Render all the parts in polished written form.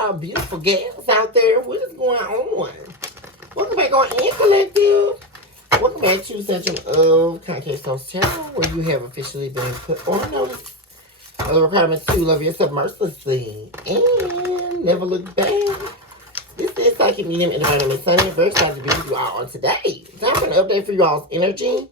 our beautiful guests out there. What is going on? Welcome back on In Collective. Welcome back to Section of Concave Soul's channel, where you have officially been put on notice of the requirements to love yourself mercilessly and never look back. This is Psychic Medium Environment Sunny. I'm very excited to be with you all on today. Time for an update for you all's energy.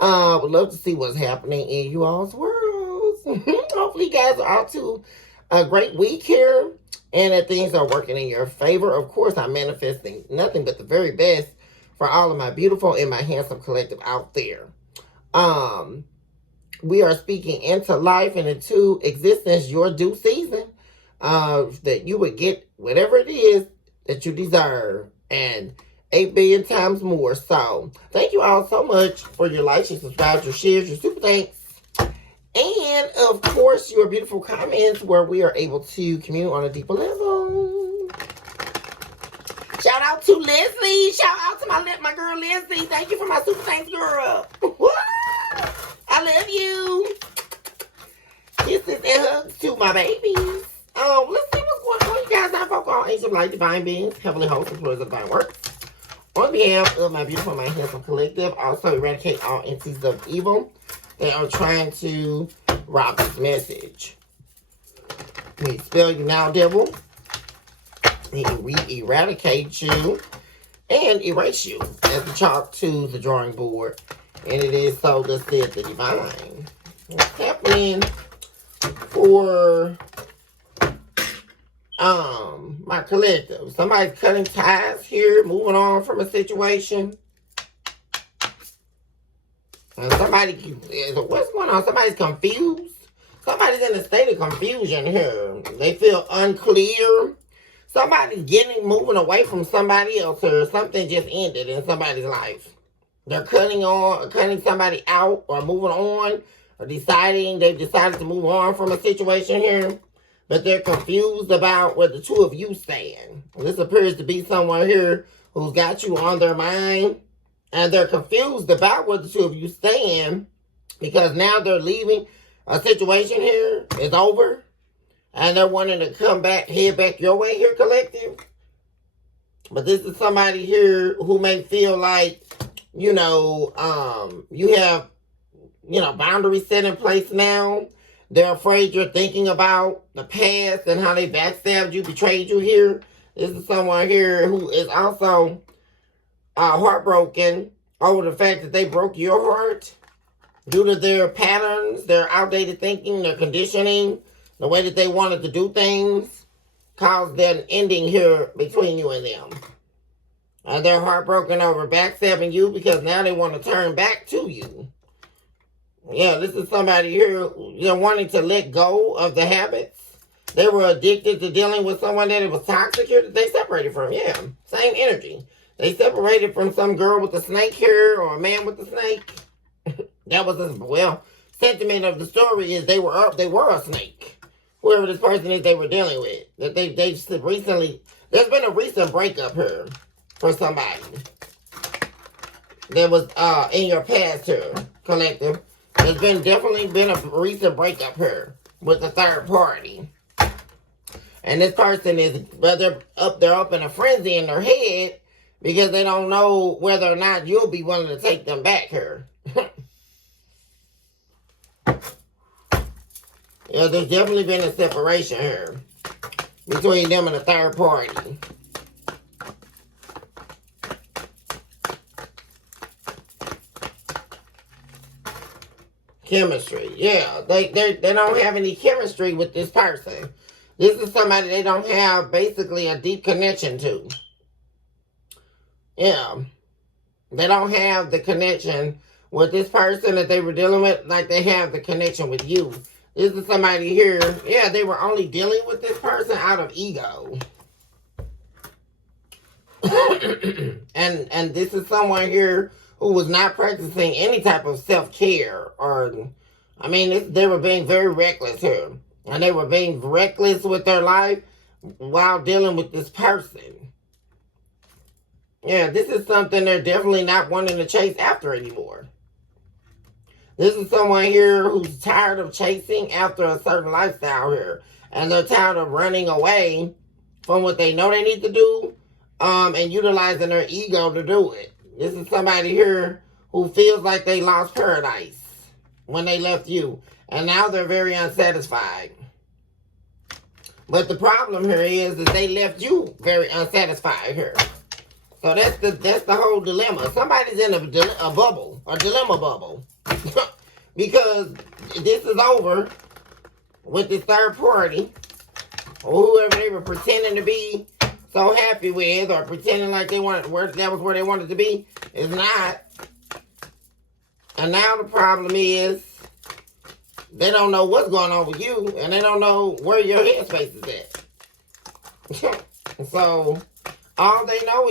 Would love to see what's happening in you all's worlds. Hopefully you guys are out to a great week here and that things are working in your favor. Of course, I'm manifesting nothing but the very best for all of my beautiful and my handsome collective out there. We are speaking into life and into existence your due season, that you would get whatever it is that you deserve and 8 billion times more. So thank you all so much for your likes, your subscribes, your shares, your super thanks, and of course your beautiful comments where we are able to commune on a deeper level. Shout out to Leslie. Shout out to my girl Leslie. Thank you for my super thanks, girl. I love you. Kisses and hugs to my babies. Let's see what's going on, you guys. I focus on ancient light, divine beings, heavenly hosts, and floors of divine works. On behalf of my beautiful, my handsome collective, also eradicate all entities of evil that are trying to rob this message. We expel you now, devil. And we eradicate you and erase you as the chalk to the drawing board. And it is so thus said the divine. What's happening for my collective? Somebody's cutting ties here, moving on from a situation. And somebody, what's going on? Somebody's confused. Somebody's in a state of confusion here. They feel unclear. Somebody's moving away from somebody else, or something just ended in somebody's life. They're cutting somebody out, or moving on, or they've decided to move on from a situation here. But they're confused about where the two of you stand. This appears to be someone here who's got you on their mind. And they're confused about where the two of you stand. Because now they're leaving a situation here. It's over. And they're wanting to come back, head back your way here, collective. But this is somebody here who may feel like, you have, boundaries set in place now. They're afraid you're thinking about the past and how they backstabbed you, betrayed you here. This is someone here who is also heartbroken over the fact that they broke your heart due to their patterns, their outdated thinking, their conditioning, the way that they wanted to do things caused an ending here between you and them. And they're heartbroken over backstabbing you because now they want to turn back to you. Yeah, this is somebody here, wanting to let go of the habits. They were addicted to dealing with someone that it was toxic here that they separated from. Yeah, same energy. They separated from some girl with the snake hair or a man with the snake. That was sentiment of the story is they were a snake. Whoever this person is they were dealing with. That they recently, there's been a recent breakup here for somebody. That was in your past here, collective. There's definitely been a recent breakup here with a third party. And this person is, they're up in a frenzy in their head because they don't know whether or not you'll be willing to take them back here. Yeah, there's definitely been a separation here between them and a third party. Chemistry. Yeah, they don't have any chemistry with this person. This is somebody they don't have basically a deep connection to. Yeah. They don't have the connection with this person that they were dealing with like they have the connection with you. This is somebody here, yeah, they were only dealing with this person out of ego. and this is someone here who was not practicing any type of self-care they were being very reckless here. And they were being reckless with their life while dealing with this person. Yeah, this is something they're definitely not wanting to chase after anymore. This is someone here who's tired of chasing after a certain lifestyle here. And they're tired of running away from what they know they need to do, and utilizing their ego to do it. This is somebody here who feels like they lost paradise when they left you, and now they're very unsatisfied. But the problem here is that they left you very unsatisfied here. So that's the whole dilemma. Somebody's in a bubble, a dilemma bubble, because this is over with this third party, or whoever they were pretending to be so happy with, or pretending like they wanted that was where they wanted to be, is not. And now the problem is they don't know what's going on with you, and they don't know where your headspace is at. So all they know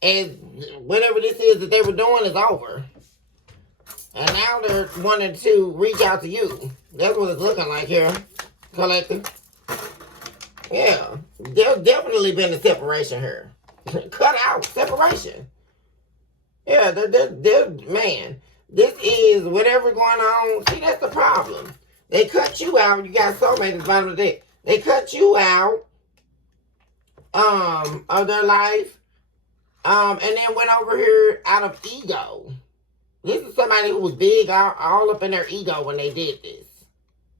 is whatever this is that they were doing is over. And now they're wanting to reach out to you. That's what it's looking like here, collective. Yeah, there's definitely been a separation here. Cut out separation. Yeah, man, this is whatever going on. See, that's the problem. They cut you out. You got soulmate at the bottom of the deck. They cut you out of their life, and then went over here out of ego. This is somebody who was big, all up in their ego when they did this.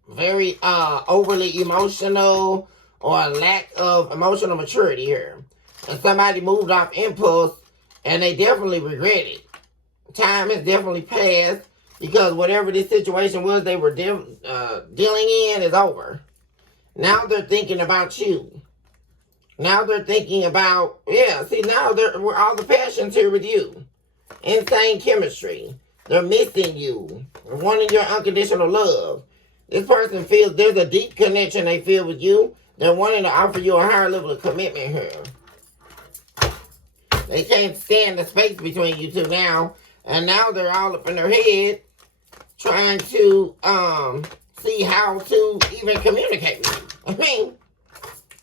Very overly emotional, or a lack of emotional maturity here. And somebody moved off impulse, and they definitely regret it. Time has definitely passed, because whatever this situation was they were dealing in is over. Now they're thinking about you. Now they're thinking about, now we're all the passions here with you. Insane chemistry. They're missing you. Wanting your unconditional love. This person feels there's a deep connection they feel with you. They're wanting to offer you a higher level of commitment here. They can't stand the space between you two now. And now they're all up in their head trying to see how to even communicate with you. I mean,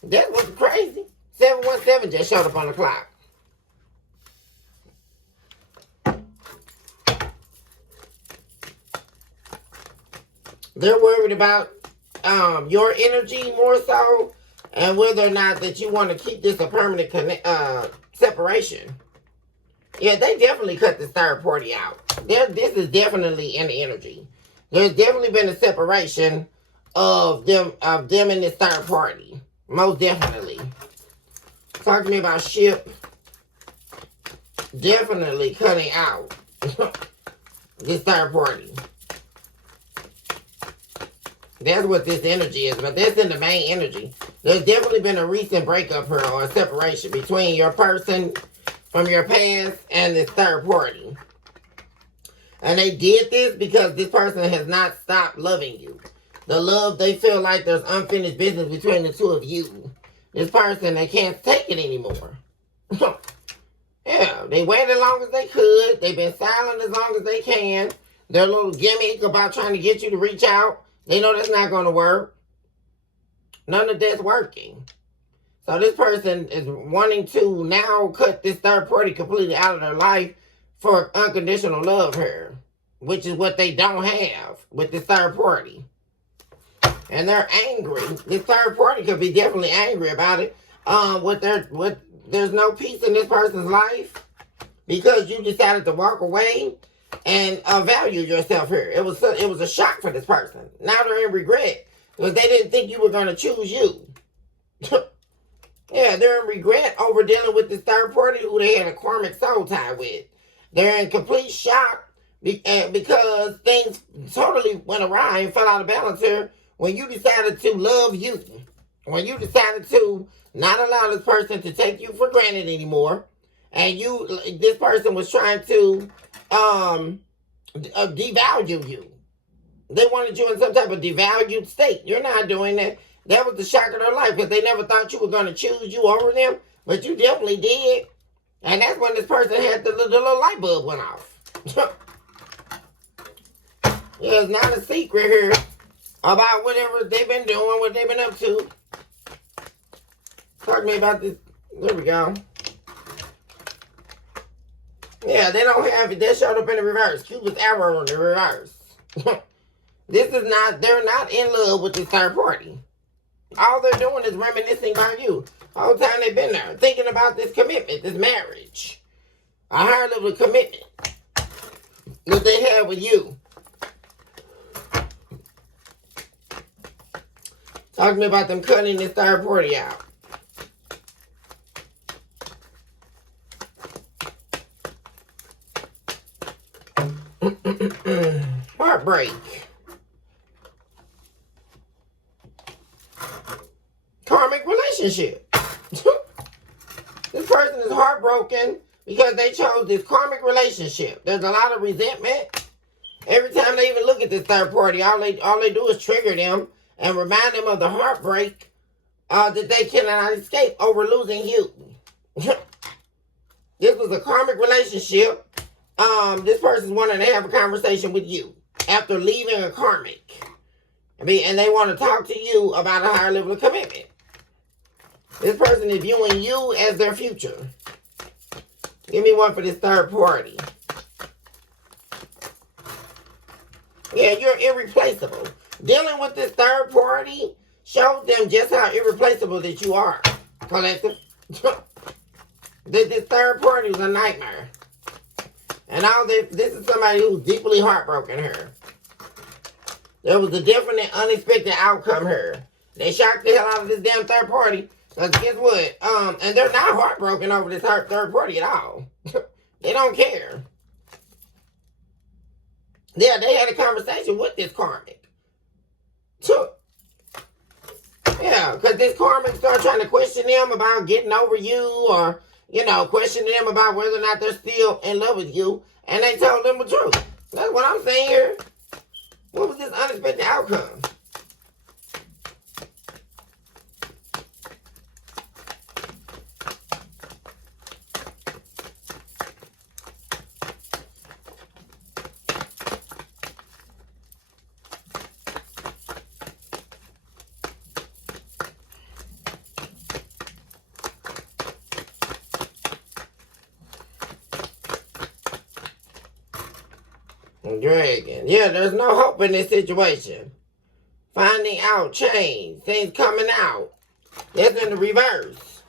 that was crazy. 717 just showed up on the clock. They're worried about your energy more so, and whether or not that you want to keep this a permanent separation. Yeah, they definitely cut this third party out. This is definitely in the energy. There's definitely been a separation of them and this third party. Most definitely. Talk to me about ship. Definitely cutting out this third party. That's what this energy is, but that's in the main energy. There's definitely been a recent breakup here, or a separation between your person from your past and this third party. And they did this because this person has not stopped loving you. The love, they feel like there's unfinished business between the two of you. This person, they can't take it anymore. Yeah, they waited as long as they could. They've been silent as long as they can. Their little gimmick about trying to get you to reach out, they know that's not going to work. None of that's working. So this person is wanting to now cut this third party completely out of their life for unconditional love here, which is what they don't have with this third party. And they're angry. This third party could be definitely angry about it. There's no peace in this person's life because you decided to walk away and value yourself here. It was a shock for this person. Now they're in regret because they didn't think you were going to choose you. Yeah, they're in regret over dealing with this third party who they had a karmic soul tie with. They're in complete shock because things totally went awry and fell out of balance here when you decided to love you. When you decided to not allow this person to take you for granted anymore. And this person was trying to devalue you. They wanted you in some type of devalued state. You're not doing that. That was the shock of their life because they never thought you were going to choose you over them. But you definitely did. And that's when this person had the little light bulb went off. Yeah, it's not a secret here about whatever they've been doing, what they've been up to. Talk to me about this. There we go. Yeah, they don't have it. They showed up in the reverse. Cupid's arrow in the reverse. They're not in love with this third party. All they're doing is reminiscing about you. The whole time they've been there, thinking about this commitment, this marriage, a higher level of commitment that they have with you. Talk to me about them cutting this third party out. Heartbreak. Karmic relationship. This person is heartbroken because they chose this karmic relationship. There's a lot of resentment. Every time they even look at this third party, all they do is trigger them and remind them of the heartbreak that they cannot escape over losing you. This was a karmic relationship. This person's wanting to have a conversation with you after leaving a karmic. And they want to talk to you about a higher level of commitment. This person is viewing you as their future. Give me one for this third party. Yeah, you're irreplaceable. Dealing with this third party shows them just how irreplaceable that you are, collective. This third party was a nightmare. And this is somebody who's deeply heartbroken here. There was a definite unexpected outcome here. They shocked the hell out of this damn third party. Because guess what? And they're not heartbroken over this third party at all. They don't care. Yeah, they had a conversation with this karmic. Yeah, because this karmic started trying to question them about getting over you, or, questioning them about whether or not they're still in love with you. And they told them the truth. That's what I'm saying here. What was this unexpected outcome? Dragon. Yeah, there's no hope in this situation. Finding out, change, things coming out. That's in the reverse.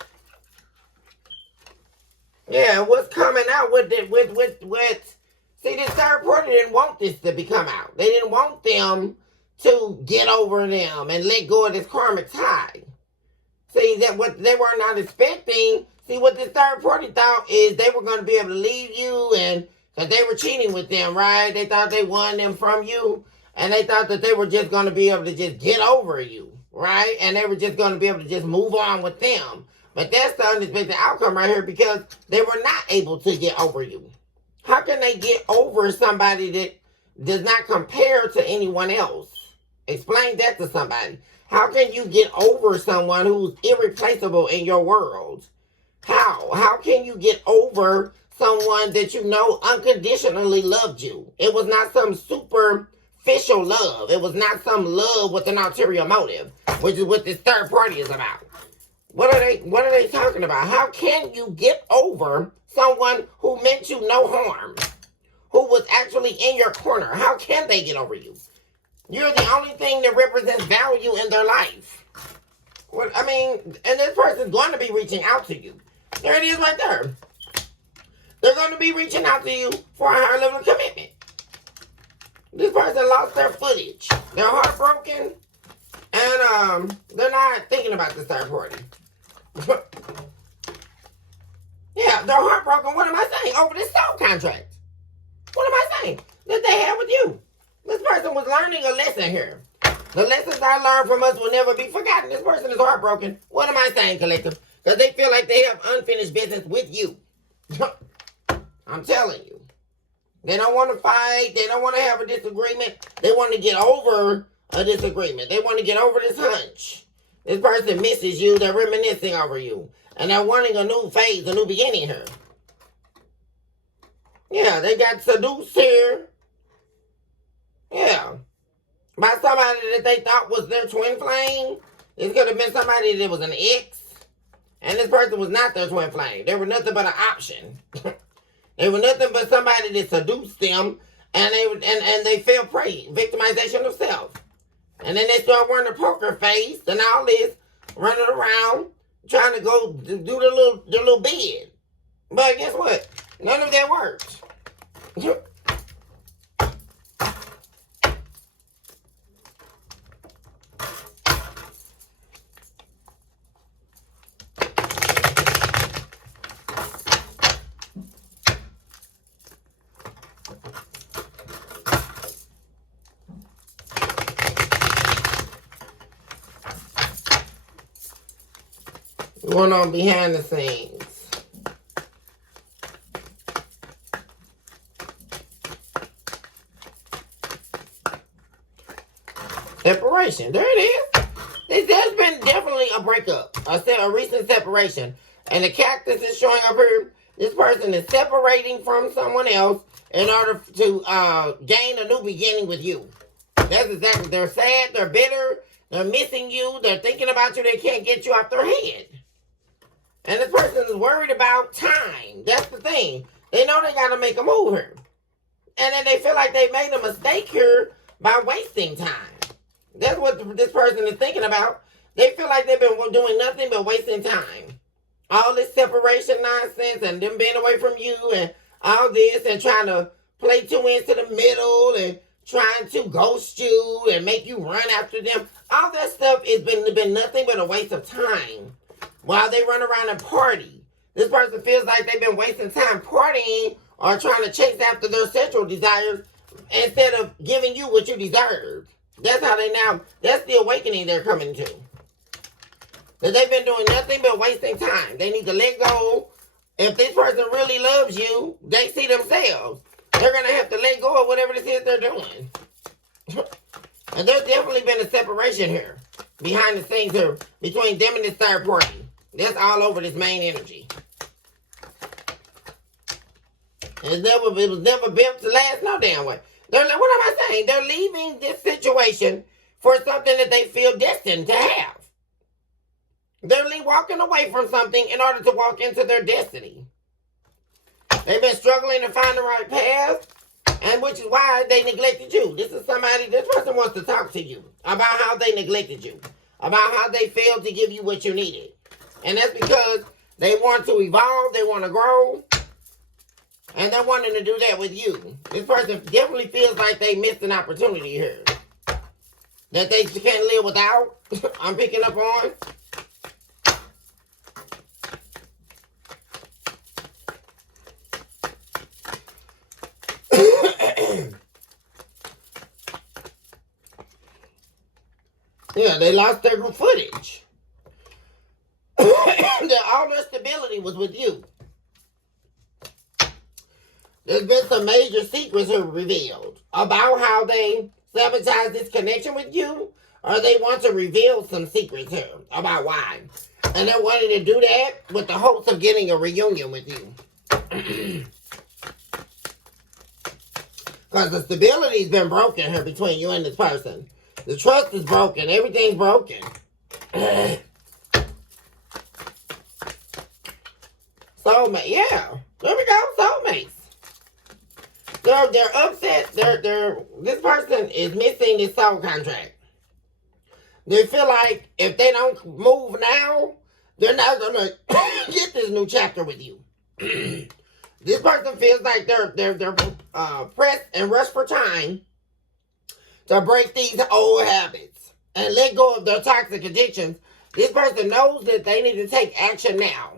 Yeah, what's coming out with see, this third party didn't want this to become out. They didn't want them to get over them and let go of this karmic tie. See, that what they were not expecting. See, what this third party thought is they were going to be able to leave you, and because they were cheating with them, right? They thought they won them from you. And they thought that they were just going to be able to just get over you, right? And they were just going to be able to just move on with them. But that's the unexpected outcome right here, because they were not able to get over you. How can they get over somebody that does not compare to anyone else? Explain that to somebody. How can you get over someone who's irreplaceable in your world? How? How can you get over someone that you know unconditionally loved you? It was not some superficial love. It was not some love with an ulterior motive, which is what this third party is about. What are they talking about? How can you get over someone who meant you no harm, who was actually in your corner? How can they get over you? You're the only thing that represents value in their life. And this person's going to be reaching out to you. There it is right there. They're going to be reaching out to you for a higher level of commitment. This person lost their footage. They're heartbroken, and they're not thinking about this third party. Yeah, they're heartbroken. What am I saying? Over this soul contract. What am I saying? That they have with you. This person was learning a lesson here. The lessons I learned from us will never be forgotten. This person is heartbroken. What am I saying, collective? Because they feel like they have unfinished business with you. I'm telling you. They don't want to fight. They don't want to have a disagreement. They want to get over a disagreement. They want to get over this hunch. This person misses you. They're reminiscing over you. And they're wanting a new phase, a new beginning here. Yeah, they got seduced here. Yeah. By somebody that they thought was their twin flame. This could have been somebody that was an ex. And this person was not their twin flame. They were nothing but an option. They were nothing but somebody that seduced them, and they fell prey. Victimization of self. And then they start wearing a poker face and all this, running around, trying to go do the little bid. But guess what? None of that works. Going on behind the scenes. Separation. There it is. There's been definitely a breakup. A recent separation. And the cactus is showing up here. This person is separating from someone else in order to gain a new beginning with you. That's exactly. They're sad. They're bitter. They're missing you. They're thinking about you. They can't get you off their head. And this person is worried about time. That's the thing. They know they got to make a move here. And then they feel like they made a mistake here by wasting time. That's what this person is thinking about. They feel like they've been doing nothing but wasting time. All this separation nonsense and them being away from you and all this and trying to play two ends to the middle and trying to ghost you and make you run after them. All that stuff has been nothing but a waste of time. While they run around and party. This person feels like they've been wasting time partying or trying to chase after their sexual desires instead of giving you what you deserve. That's how that's the awakening they're coming to. That they've been doing nothing but wasting time. They need to let go. If this person really loves you, they see themselves. They're going to have to let go of whatever this is they're doing. And there's definitely been a separation here. Behind the scenes here. Between them and this third party. That's all over this main energy. It was never built to last no damn way. What am I saying? They're leaving this situation for something that they feel destined to have. They're walking away from something in order to walk into their destiny. They've been struggling to find the right path, and which is why they neglected you. This person wants to talk to you about how they neglected you, about how they failed to give you what you needed. And that's because they want to evolve, they want to grow, and they're wanting to do that with you. This person definitely feels like they missed an opportunity here. That they can't live without. I'm picking up on. Yeah, they lost their footage. All their stability was with you. There's been some major secrets revealed about how they sabotage this connection with you, or they want to reveal some secrets here about why. And they're wanting to do that with the hopes of getting a reunion with you. Because the stability's been broken here between you and this person. The trust is broken. Everything's broken. Soulmate, yeah. There we go, soulmates. They're upset. This person is missing this soul contract. They feel like if they don't move now, they're not gonna get this new chapter with you. This person feels like they're pressed and rushed for time to break these old habits and let go of their toxic addictions. This person knows that they need to take action now.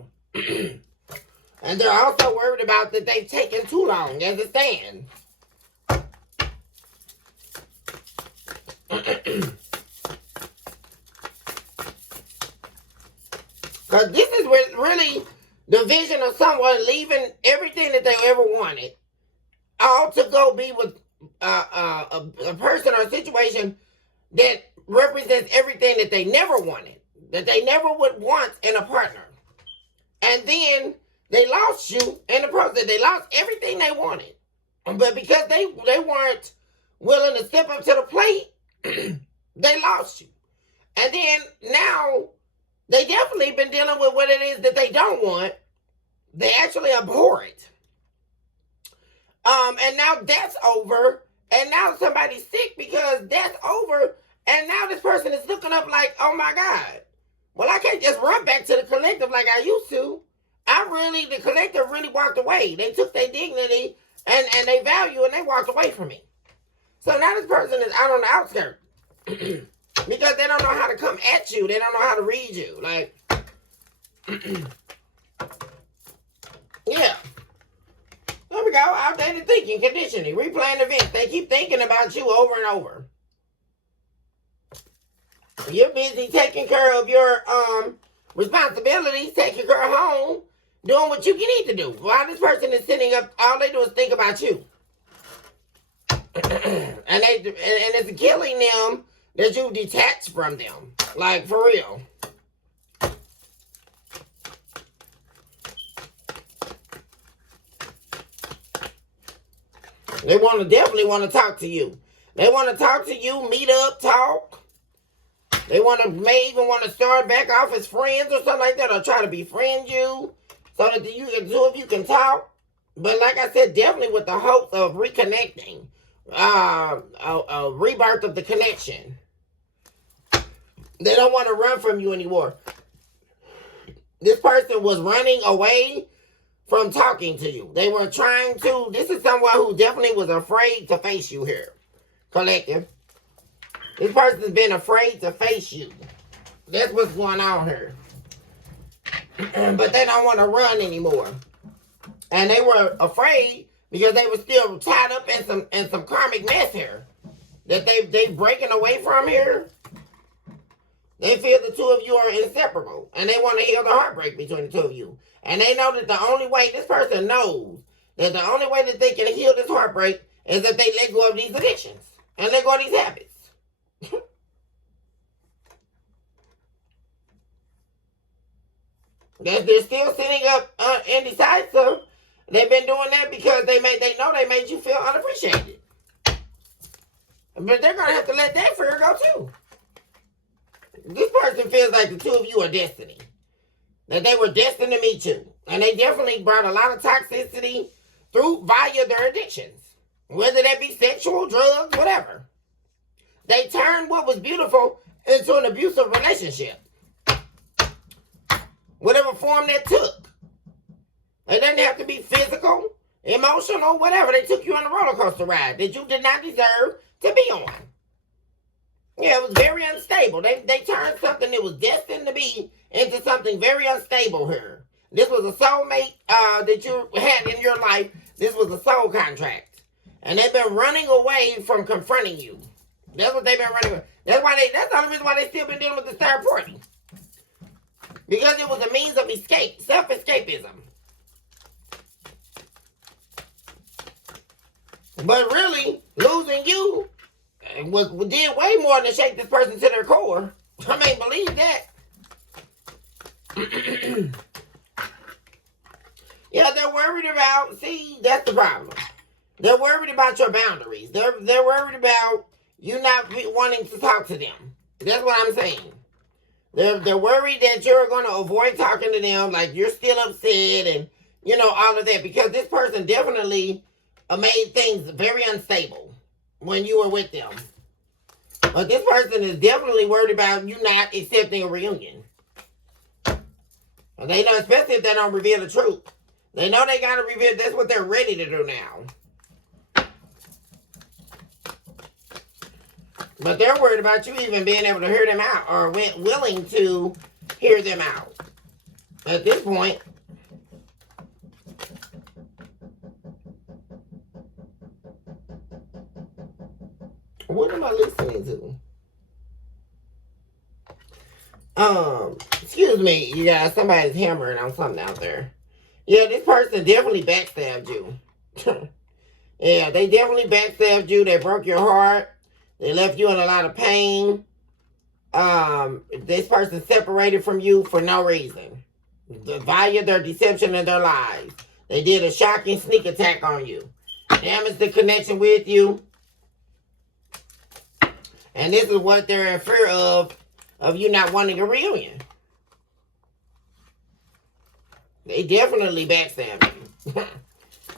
And they're also worried about that they've taken too long as it stands. Because this is really the vision of someone leaving everything that they ever wanted, all to go be with a person or a situation that represents everything that they never wanted, that they never would want in a partner. And then they lost you in the process. They lost everything they wanted. But because they weren't willing to step up to the plate, they lost you. And then now they definitely been dealing with what it is that they don't want. They actually abhor it. And now that's over. And now somebody's sick because that's over. And now this person is looking up like, oh my God. Well, I can't just run back to the collective like I used to. The collective really walked away. They took their dignity and their value and they walked away from me. So now this person is out on the outskirts. Because they don't know how to come at you. They don't know how to read you. Like, yeah. There we go. Outdated thinking, conditioning, replaying events. They keep thinking about you over and over. You're busy taking care of your responsibilities, taking care of home, doing what you need to do. While this person is sitting up, all they do is think about you. and it's killing them that you detach from them. Like, for real. They definitely want to talk to you. They want to talk to you, meet up, talk. They may even want to start back off as friends or something like that, or try to befriend you so that the two of you can talk. But like I said, definitely with the hopes of reconnecting, a rebirth of the connection. They don't want to run from you anymore. This person was running away from talking to you. They were trying to. This is someone who definitely was afraid to face you here, collective. This person's been afraid to face you. That's what's going on here. But they don't want to run anymore. And they were afraid because they were still tied up in some karmic mess here. That they breaking away from here. They feel the two of you are inseparable. And they want to heal the heartbreak between the two of you. And they know that the only way, this person knows that the only way that they can heal this heartbreak is that they let go of these addictions. And let go of these habits. They're still sitting up indecisive. They've been doing that because they know they made you feel unappreciated. But they're gonna have to let that fear go too. This person feels like the two of you are destiny. That they were destined to meet you. And they definitely brought a lot of toxicity via their addictions. Whether that be sexual, drugs, whatever. They turned what was beautiful into an abusive relationship. Whatever form that took. It doesn't have to be physical, emotional, whatever. They took you on a roller coaster ride that you did not deserve to be on. Yeah, it was very unstable. They turned something that was destined to be into something very unstable here. This was a soulmate that you had in your life. This was a soul contract. And they've been running away from confronting you. That's what they've been running away. That's the only reason why they still been dealing with the third party. Because it was a means of escape. Self-escapism. But really, losing you did way more than shake this person to their core. I mean, believe that. Yeah, they're worried about, see, that's the problem. They're worried about your boundaries. They're worried about you not wanting to talk to them. That's what I'm saying. They're worried that you're going to avoid talking to them, like you're still upset and, all of that. Because this person definitely made things very unstable when you were with them. But this person is definitely worried about you not accepting a reunion. And they know, especially if they don't reveal the truth. They know they got to reveal, that's what they're ready to do now. But they're worried about you even being able to hear them out or willing to hear them out. At this point, what am I listening to? Excuse me, you guys, somebody's hammering on something out there. Yeah, this person definitely backstabbed you. Yeah, they definitely backstabbed you. They broke your heart. They left you in a lot of pain. This person separated from you for no reason. Via their deception and their lies. They did a shocking sneak attack on you. Damaged the connection with you. And this is what they're in fear of you not wanting a reunion. They definitely backstabbed you.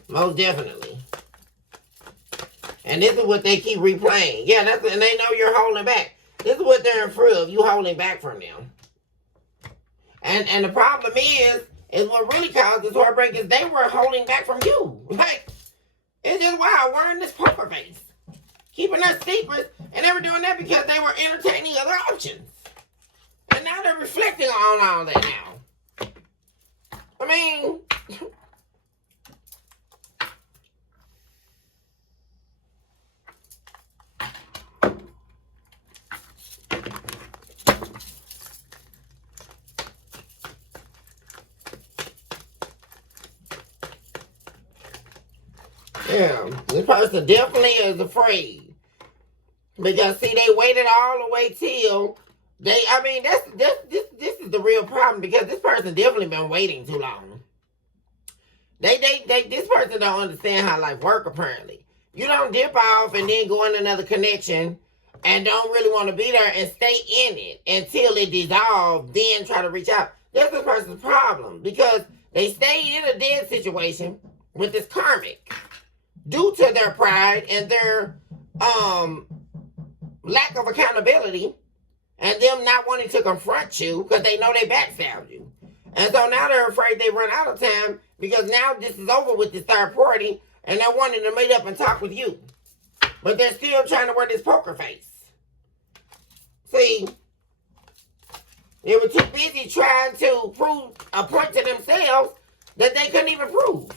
Most definitely. And this is what they keep replaying. Yeah, and they know you're holding back. This is what they're afraid of, you holding back from them. And the problem is what really caused this heartbreak is they were holding back from you. Like, it's just wild, wearing this poker face, keeping their secrets, and they were doing that because they were entertaining other options. And now they're reflecting on all that now. I mean, yeah, this person definitely is afraid. Because see, they waited all the way till this is the real problem, because this person definitely been waiting too long. This person don't understand how life work apparently. You don't dip off and then go in another connection and don't really want to be there and stay in it until it dissolves, then try to reach out. That's this person's problem, because they stayed in a dead situation with this karmic due to their pride and their lack of accountability, and them not wanting to confront you because they know they backstabbed you. And so now they're afraid they run out of time, because now this is over with this third party and they're wanting to meet up and talk with you. But they're still trying to wear this poker face. See, they were too busy trying to prove a point to themselves that they couldn't even prove.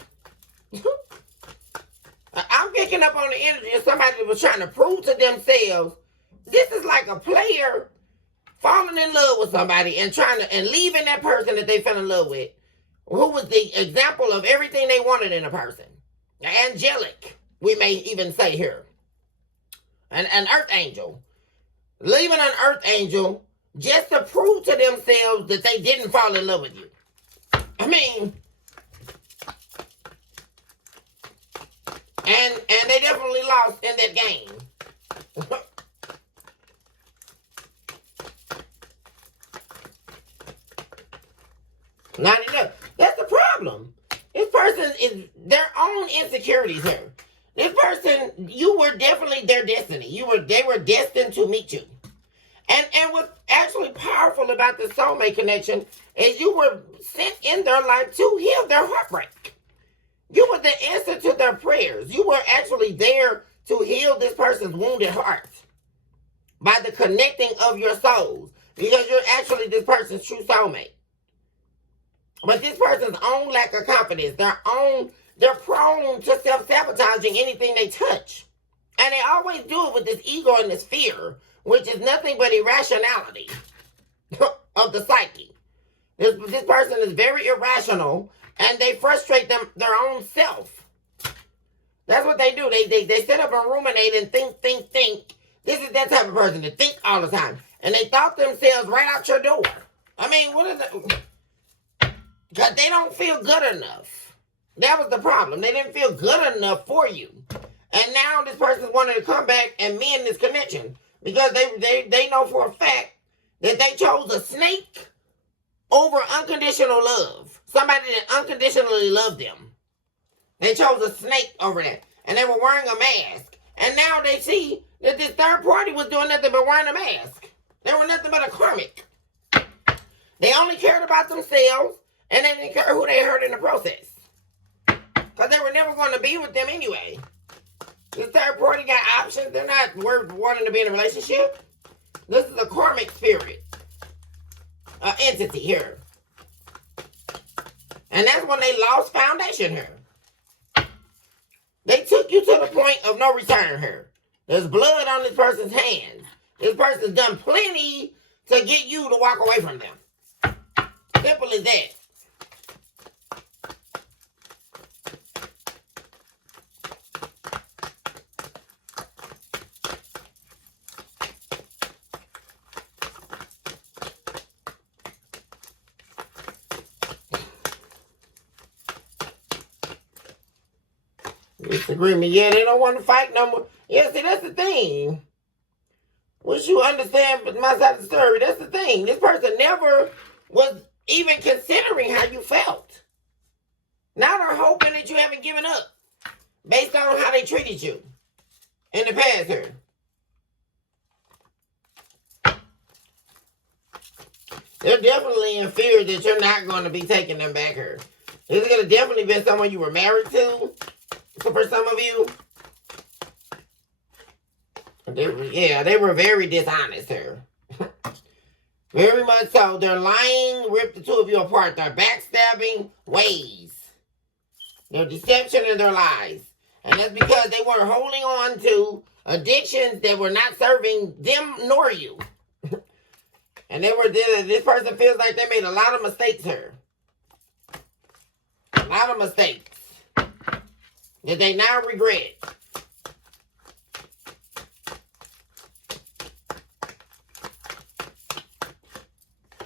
I'm picking up on the energy of somebody that was trying to prove to themselves. This is like a player falling in love with somebody and leaving that person that they fell in love with, who was the example of everything they wanted in a person. Angelic, we may even say here. An earth angel. Leaving an earth angel just to prove to themselves that they didn't fall in love with you. I mean, and they definitely lost in that game. Not enough. That's the problem. This person is their own insecurities here. This person, you were definitely their destiny. They were destined to meet you. And what's actually powerful about the soulmate connection is you were sent in their life to heal their heartbreak. You were the answer to their prayers. You were actually there to heal this person's wounded heart by the connecting of your souls, because you're actually this person's true soulmate. But this person's own lack of confidence, they're prone to self-sabotaging anything they touch. And they always do it with this ego and this fear, which is nothing but irrationality of the psyche. This person is very irrational, and they frustrate their own self. That's what they do. They sit up and ruminate and think. This is that type of person that think all the time. And they thought themselves right out your door. I mean, what is it? Because they don't feel good enough. That was the problem. They didn't feel good enough for you. And now this person's wanting to come back and mend this connection, because they know for a fact that they chose a snake over unconditional love. Somebody that unconditionally loved them. They chose a snake over that. And they were wearing a mask. And now they see that this third party was doing nothing but wearing a mask. They were nothing but a karmic. They only cared about themselves, and they didn't care who they hurt in the process. Because they were never going to be with them anyway. This third party got options. They're not wanting to be in a relationship. This is a karmic spirit. Entity here. And that's when they lost foundation here. They took you to the point of no return here. There's blood on this person's hands. This person's done plenty to get you to walk away from them. Simple as that. Disagreement. Yeah, they don't want to fight no more. Yeah, see, that's the thing. Once you understand my side of the story, that's the thing. This person never was even considering how you felt. Now they're hoping that you haven't given up based on how they treated you in the past here. They're definitely in fear that you're not going to be taking them back here. This is going to definitely be someone you were married to. So for some of you. They were very dishonest here. Very much so. They're lying, rip the two of you apart. They're backstabbing ways. Their deception and their lies. And that's because they were holding on to addictions that were not serving them nor you. And this person feels like they made a lot of mistakes here. A lot of mistakes. That they now regret.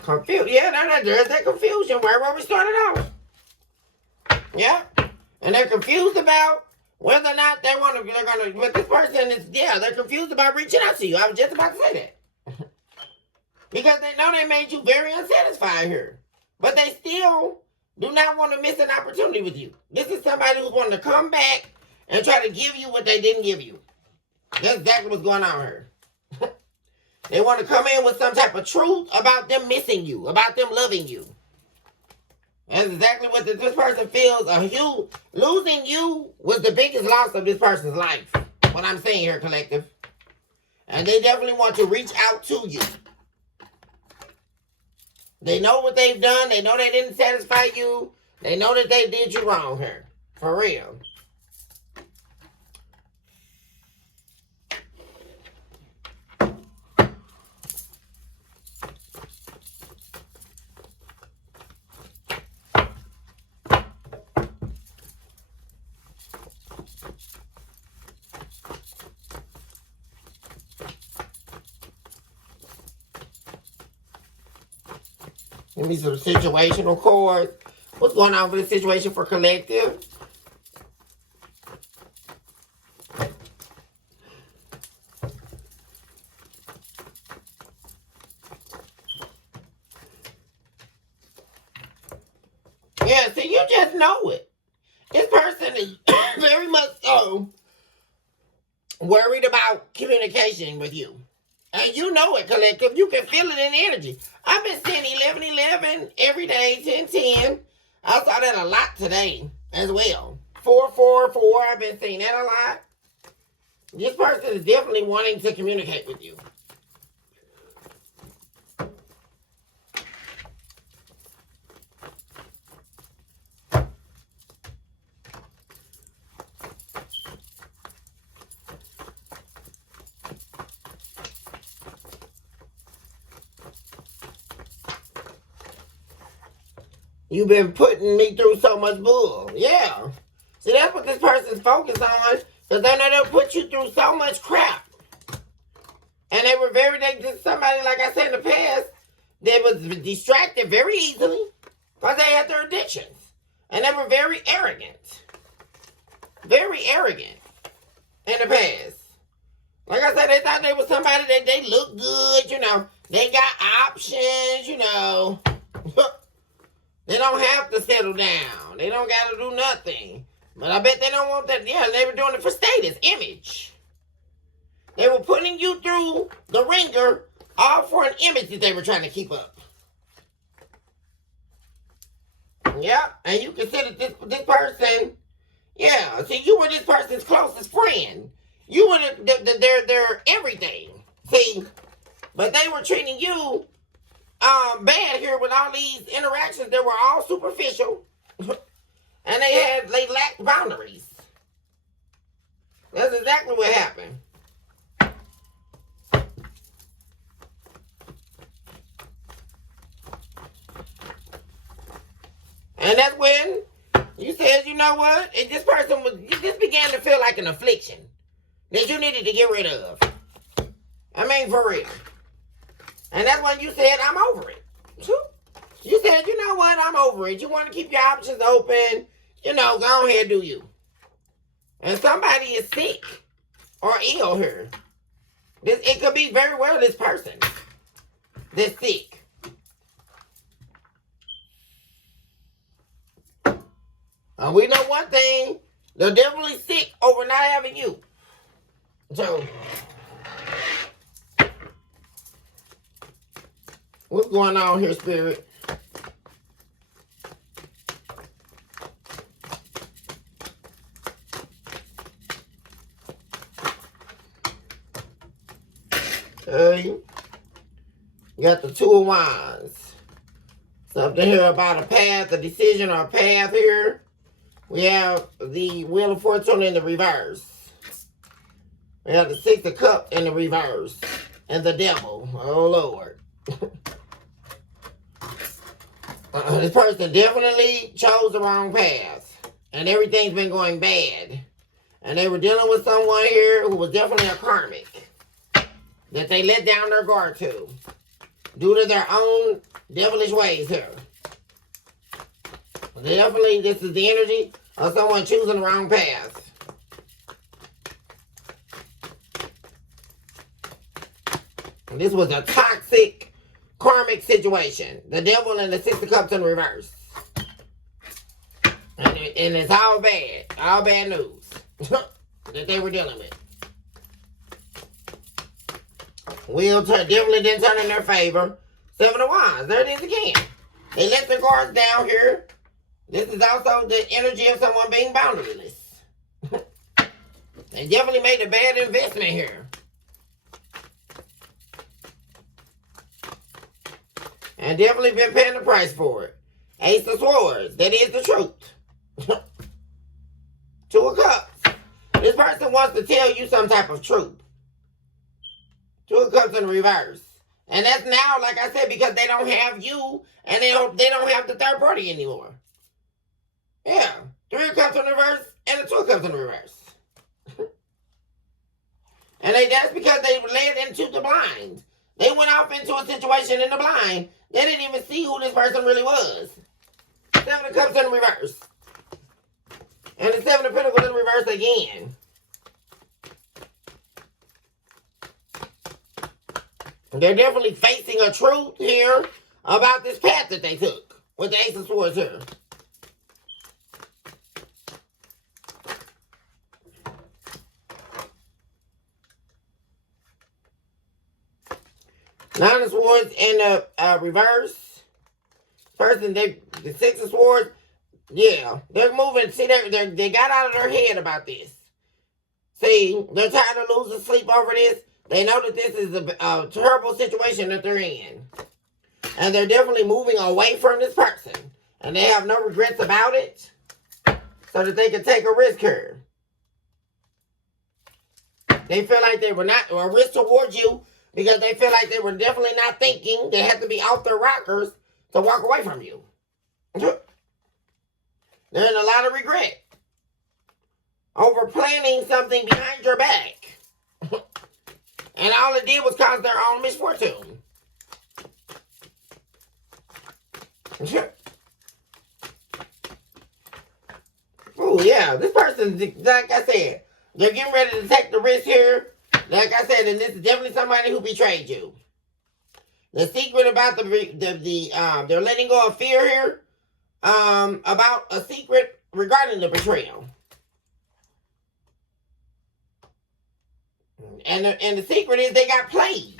Confused. Yeah, there's that confusion where we started off. Yeah. And they're confused about whether or not they're gonna, but this person is, they're confused about reaching out to you. I was just about to say that. Because they know they made you very unsatisfied here. But they still do not want to miss an opportunity with you. This is somebody who's wanting to come back and try to give you what they didn't give you. That's exactly what's going on here. They want to come in with some type of truth about them missing you, about them loving you. That's exactly what this person feels. Losing you was the biggest loss of this person's life. What I'm saying here, collective. And they definitely want to reach out to you. They know what they've done. They know they didn't satisfy you. They know that they did you wrong here. For real. Give me some situational cards. What's going on with the situation for collective? Yeah, see, you just know it. This person is very much so worried about communication with you. And you know it, collective. You can feel it in the energy. I've been seeing 1111 every day, 1010. I saw that a lot today as well. 444, I've been seeing that a lot. This person is definitely wanting to communicate with you. You've been putting me through so much bull. Yeah. See, that's what this person's focused on. Because they know they'll put you through so much crap. And they just somebody, like I said in the past, they was distracted very easily. Because they had their addictions. And they were very arrogant. Very arrogant in the past. Like I said, they thought they was somebody that they looked good, you know. They got options, you know. They don't have to settle down. They don't got to do nothing. But I bet they don't want that. Yeah, they were doing it for status, image. They were putting you through the ringer all for an image that they were trying to keep up. Yeah, and you consider this person, yeah. See, you were this person's closest friend. You were their everything. See, but they were treating you bad here with all these interactions that were all superficial. And they lacked boundaries. That's exactly what happened. And that's when you said, you know what? And this began to feel like an affliction that you needed to get rid of. I mean, for real. And that's when you said, I'm over it. You said, you know what? I'm over it. You want to keep your options open. You know, go ahead, do you. And somebody is sick or ill here. It could be very well this person that's sick. We know one thing. They're definitely sick over not having you. So, What's going on here, Spirit? You got the Two of Wands. Something here about a path, a decision, or a path here. We have the Wheel of Fortune in the reverse. We have the Six of Cups in the reverse. And the Devil. Oh, Lord. This person definitely chose the wrong path. And everything's been going bad. And they were dealing with someone here who was definitely a karmic. That they let down their guard to. Due to their own devilish ways here. Definitely, this is the energy of someone choosing the wrong path. And this was a toxic, karmic situation. The Devil and the Six of Cups in reverse. And it's all bad news that they were dealing with. Wheel definitely didn't turn in their favor. Seven of Wands, there it is again. They let their guards down here. This is also the energy of someone being boundaryless. They definitely made a bad investment here. And definitely been paying the price for it. Ace of Swords, that is the truth. Two of Cups. This person wants to tell you some type of truth. Two of Cups in reverse. And that's now, like I said, because they don't have you and they don't have the third party anymore. Yeah. Three of Cups in reverse and the Two of Cups in reverse. And that's because they were led into the blind. They went off into a situation in the blind. They didn't even see who this person really was. Seven of Cups in reverse. And the Seven of Pentacles in reverse again. They're definitely facing a truth here about this path that they took with the Ace of Swords here. Nine of Swords in the reverse. Person, the Six of Swords, yeah, they're moving. See, they got out of their head about this. See, they're tired of losing sleep over this. They know that this is a terrible situation that they're in. And they're definitely moving away from this person. And they have no regrets about it. So that they can take a risk here. They feel like they were not a risk towards you. Because they feel like they were definitely not thinking. They had to be off their rockers to walk away from you. They're in a lot of regret. Over planning something behind your back. And all it did was cause their own misfortune. Oh, yeah. This person, like I said, they're getting ready to take the risk here. Like I said, and this is definitely somebody who betrayed you. The secret about they're letting go of fear here. About a secret regarding the betrayal. And the secret is they got played.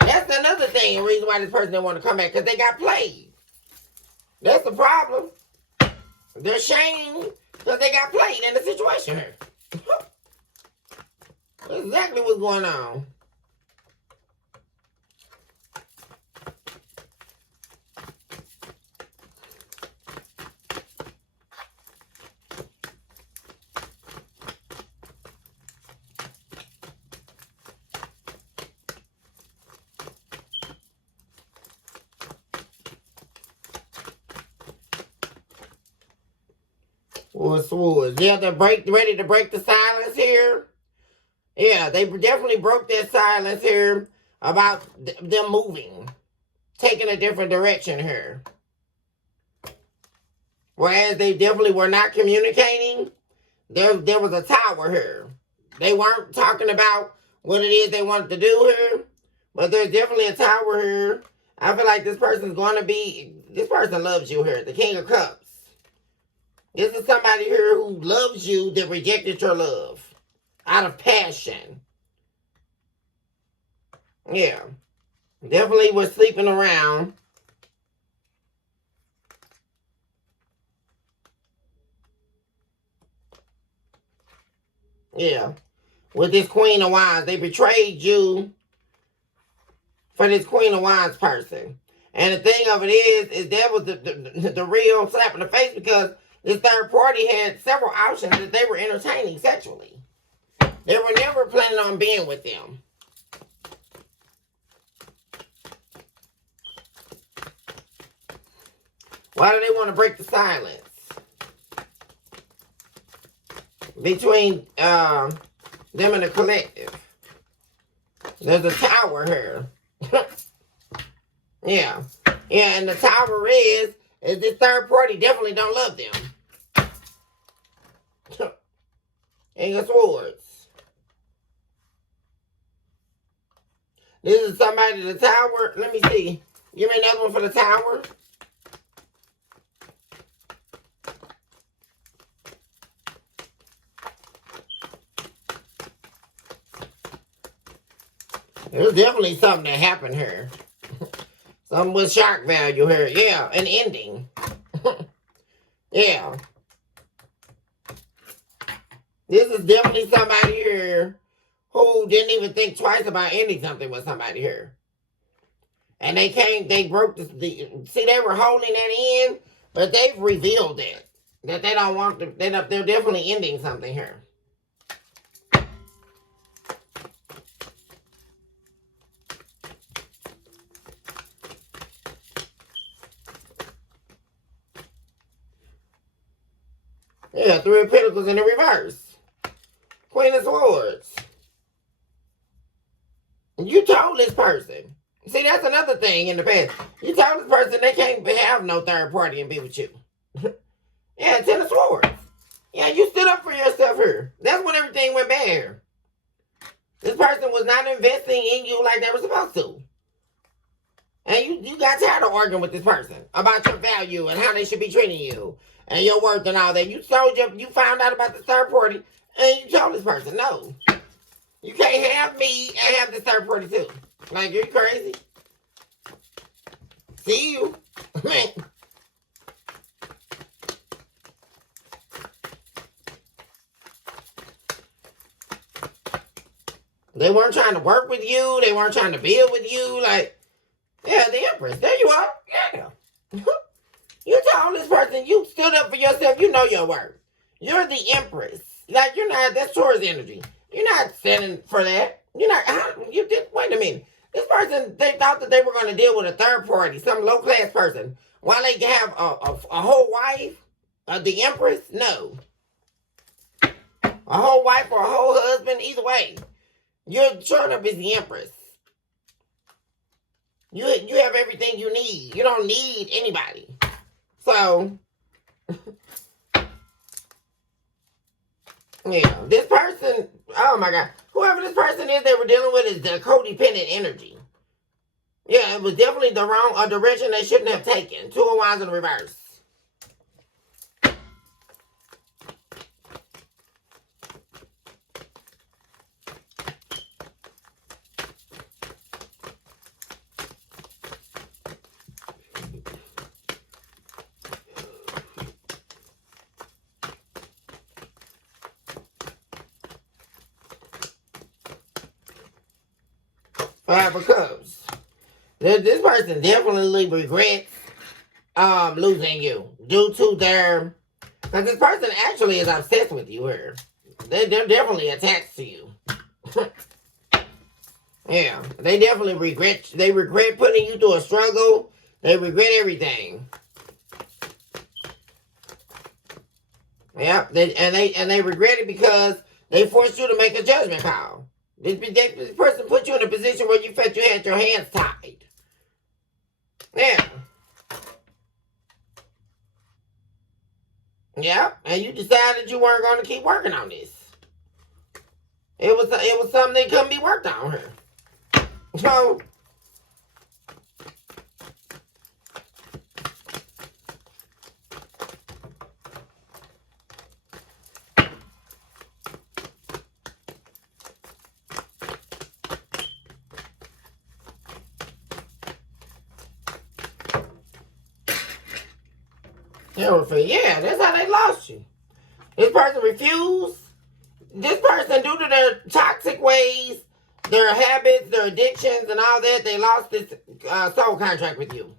That's another thing, the reason why this person didn't want to come back, because they got played. That's the problem. They're ashamed because they got played in the situation here. That's exactly what's going on. Swords. Yeah, they're ready to break the silence here. Yeah, they definitely broke that silence here about them moving, taking a different direction here. Whereas they definitely were not communicating, there was a tower here. They weren't talking about what it is they wanted to do here, but there's definitely a tower here. I feel like this person loves you here, the King of Cups. This is somebody here who loves you that rejected your love out of passion. Yeah. Definitely was sleeping around. Yeah. With this Queen of Wands. They betrayed you for this Queen of Wands person. And the thing of it is that was the real slap in the face, because this third party had several options that they were entertaining sexually. They were never planning on being with them. Why do they want to break the silence between them and the collective? There's a tower here. Yeah. Yeah, and the tower is this third party definitely don't love them. King of Swords. This is somebody, the tower. Let me see. Give me another one for the tower. There's definitely something that happened here. Something with shock value here. Yeah, an ending. Yeah. This is definitely somebody here who didn't even think twice about ending something with somebody here. And they broke see, they were holding that in, but they've revealed it. That they don't want to, they're definitely ending something here. Yeah, Three of Pentacles in the reverse. Queen of Swords. You told this person. See, that's another thing in the past. You told this person they can't have no third party and be with you. Yeah, Ten of Swords. Yeah, you stood up for yourself here. That's when everything went bad here. This person was not investing in you like they were supposed to. And you got tired of arguing with this person about your value and how they should be treating you and your worth and all that. You found out about the third party and you told this person, no. You can't have me and have this third party too. Like, you're crazy. See you. Man. They weren't trying to work with you. They weren't trying to build with you. Like, yeah, the Empress. There you are. Yeah. You told this person you stood up for yourself. You know your worth. You're the Empress. Like, you're not, that's Taurus energy. You're not standing for that. You're not, you did, wait a minute. This person, they thought that they were going to deal with a third party, some low-class person, while they have a whole wife, the Empress? No. A whole wife or a whole husband, either way. You're showing up as the Empress. You have everything you need. You don't need anybody. So, yeah, this person, oh my God, whoever this person is they were dealing with is the codependent energy. Yeah, it was definitely the wrong direction they shouldn't have taken. Two of Wands in reverse. Five of Cups. This person definitely regrets losing you due to their, because this person actually is obsessed with you here. They're definitely attached to you. Yeah, they definitely regret putting you through a struggle. They regret everything. Yeah, and they regret it because they forced you to make a judgment call. This person put you in a position where you felt you had your hands tied. Yeah. Yeah, and you decided you weren't going to keep working on this. It was something that couldn't be worked on here. So, Yeah, that's how they lost you. This person refused. This person, due to their toxic ways, their habits, their addictions, and all that, they lost this soul contract with you.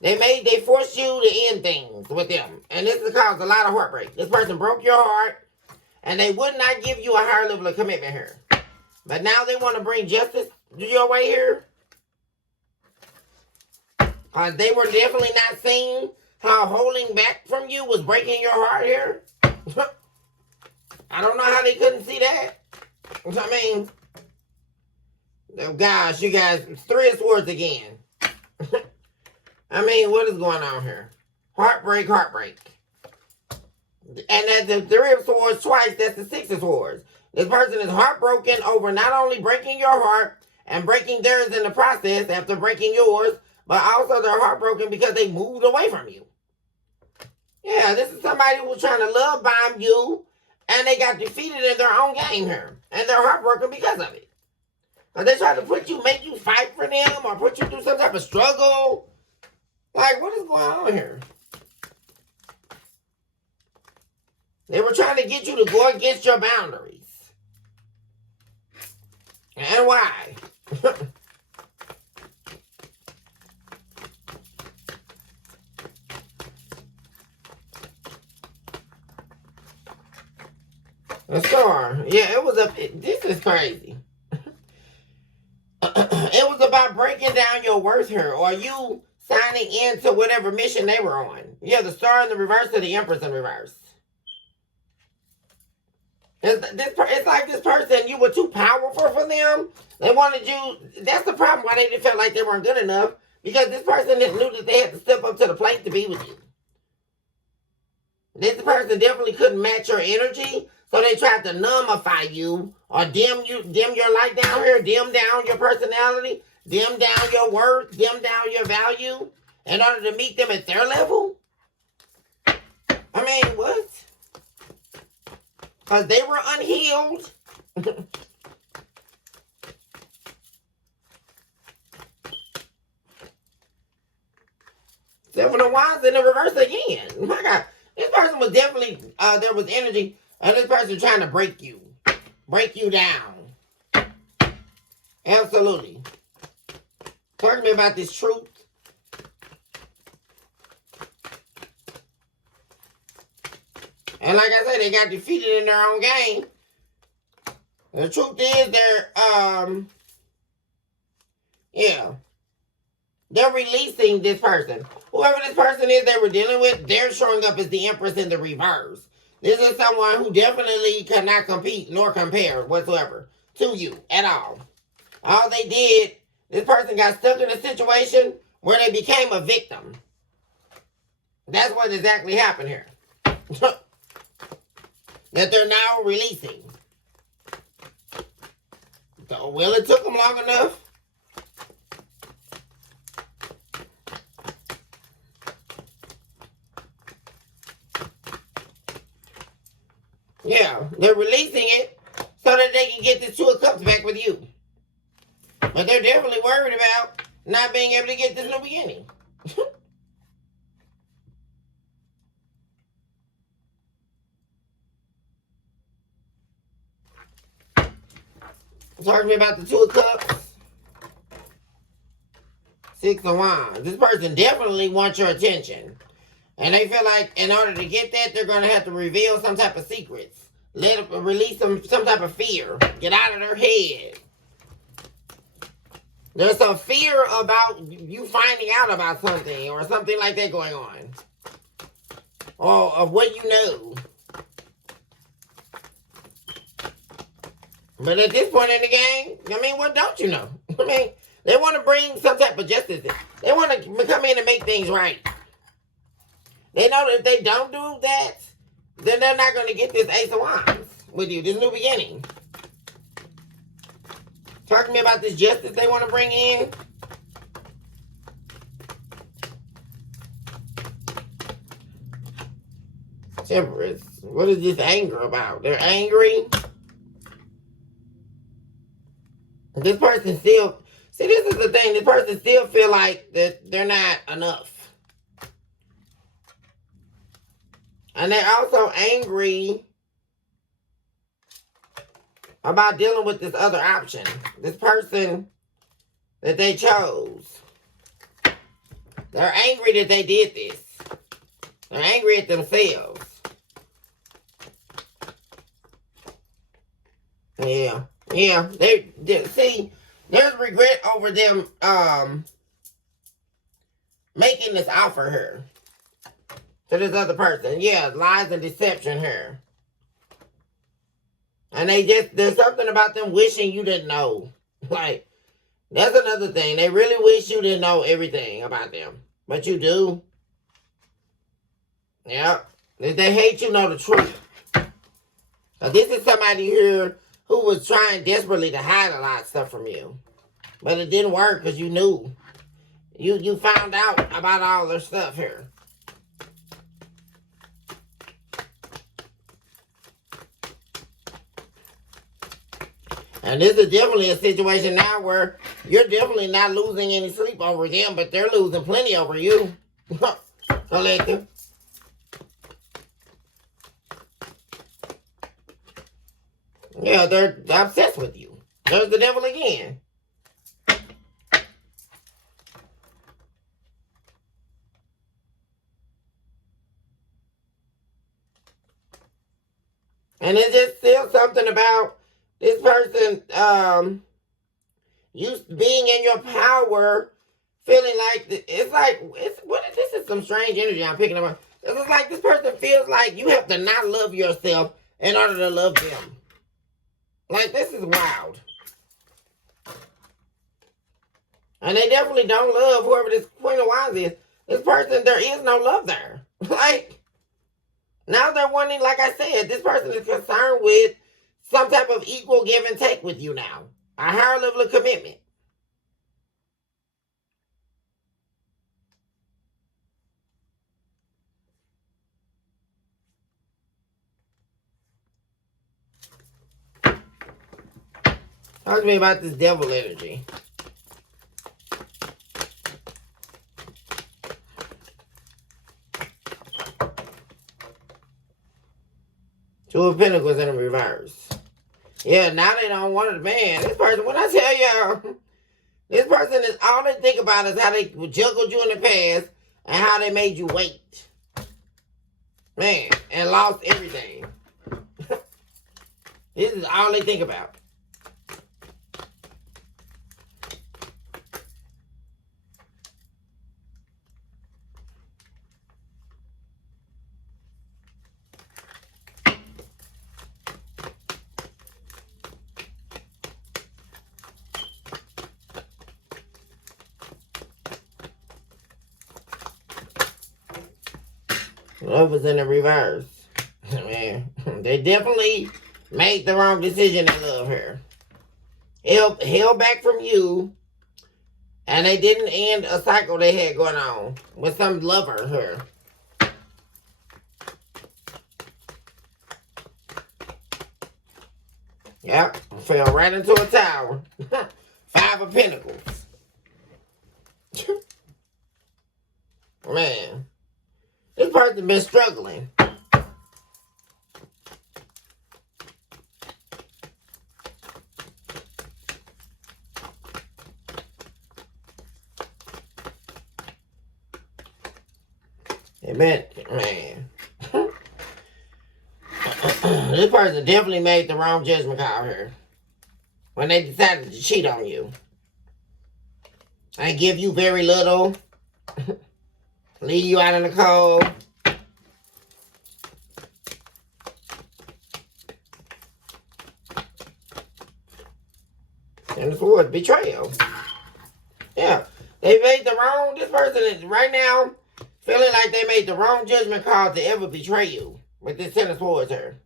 They forced you to end things with them. And this has caused a lot of heartbreak. This person broke your heart, and they would not give you a higher level of commitment here. But now they want to bring justice your way here. Because they were definitely not seeing how holding back from you was breaking your heart here. I don't know how they couldn't see that. I mean, oh gosh, you guys, Three of Swords again. I mean, what is going on here? Heartbreak, heartbreak. And that's the Three of Swords twice, that's the Six of Swords. This person is heartbroken over not only breaking your heart and breaking theirs in the process after breaking yours, but also they're heartbroken because they moved away from you. Yeah, this is somebody who was trying to love bomb you, and they got defeated in their own game here. And they're heartbroken because of it. But they try to make you fight for them or put you through some type of struggle. Like, what is going on here? They were trying to get you to go against your boundaries. And why? A star. Yeah, it was this is crazy. It was about breaking down your worth here, or you signing into whatever mission they were on. Yeah, the star in the reverse or the empress in reverse. It's like this person, you were too powerful for them. They wanted you. That's the problem why they didn't feel like they weren't good enough. Because this person knew that they had to step up to the plate to be with you. This person definitely couldn't match your energy. So they tried to numbify you or dim your light down here, dim down your personality, dim down your worth, dim down your value in order to meet them at their level. I mean, what? Because they were unhealed. Seven of Wands in the reverse again. My God. This person was definitely, there was energy. And this person is trying to break you down. Absolutely. Talk to me about this truth. And like I said, they got defeated in their own game. The truth is they're releasing this person. Whoever this person is they were dealing with, they're showing up as the Empress in the reverse. This is someone who definitely cannot compete nor compare whatsoever to you at all. All they did, this person got stuck in a situation where they became a victim. That's what exactly happened here. That they're now releasing. So, well, it took them long enough. Yeah, they're releasing it so that they can get this Two of Cups back with you. But they're definitely worried about not being able to get this new beginning. Talk to me about the Two of Cups. Six of Wands. This person definitely wants your attention. And they feel like in order to get that, they're going to have to reveal some type of secrets. Release some type of fear. Get out of their head. There's some fear about you finding out about something or something like that going on. Or of what you know. But at this point in the game, I mean, what don't you know? I mean, they want to bring some type of justice. They want to come in and make things right. They know that if they don't do that, then they're not going to get this Ace of Wands with you, this new beginning. Talk to me about this justice they want to bring in. Temperance. What is this anger about? They're angry. This person still... See, this is the thing. This person still feel like that they're not enough. And they're also angry about dealing with this other option. This person that they chose. They're angry that they did this. They're angry at themselves. Yeah. Yeah. They see, there's regret over them making this offer here to this other person. Yeah, lies and deception here. And there's something about them wishing you didn't know. Like, that's another thing. They really wish you didn't know everything about them. But you do. Yeah. If they hate you, know the truth. Now, this is somebody here who was trying desperately to hide a lot of stuff from you. But it didn't work because you knew. You found out about all their stuff here. And this is definitely a situation now where you're definitely not losing any sleep over them, but they're losing plenty over you. Collective. Yeah, they're obsessed with you. There's the devil again. And it's just still something about this person, you being in your power, feeling like, this is some strange energy I'm picking up. It's like this person feels like you have to not love yourself in order to love them. Like, this is wild. And they definitely don't love whoever this Queen of Wands is. This person, there is no love there. Like, now they're wanting, like I said, this person is concerned with some type of equal give and take with you now. A higher level of commitment. Talk to me about this devil energy. Two of Pentacles in reverse. Yeah, now they don't want it. Man, this person, when I tell y'all, this person is, all they think about is how they juggled you in the past and how they made you wait. Man, and lost everything. This is all they think about. Love is in the reverse. Man, they definitely made the wrong decision in love here. Held back from you, and they didn't end a cycle they had going on with some lover here. Yep, fell right into a tower. Five of Pentacles. Man, this person been struggling. Man. This person definitely made the wrong judgment call here when they decided to cheat on you. I give you very little. Leave you out in the cold. And it's what? Betrayal. Yeah. They made the wrong, this person is right now feeling like they made the wrong judgment call to ever betray you with this Ten of Swords here.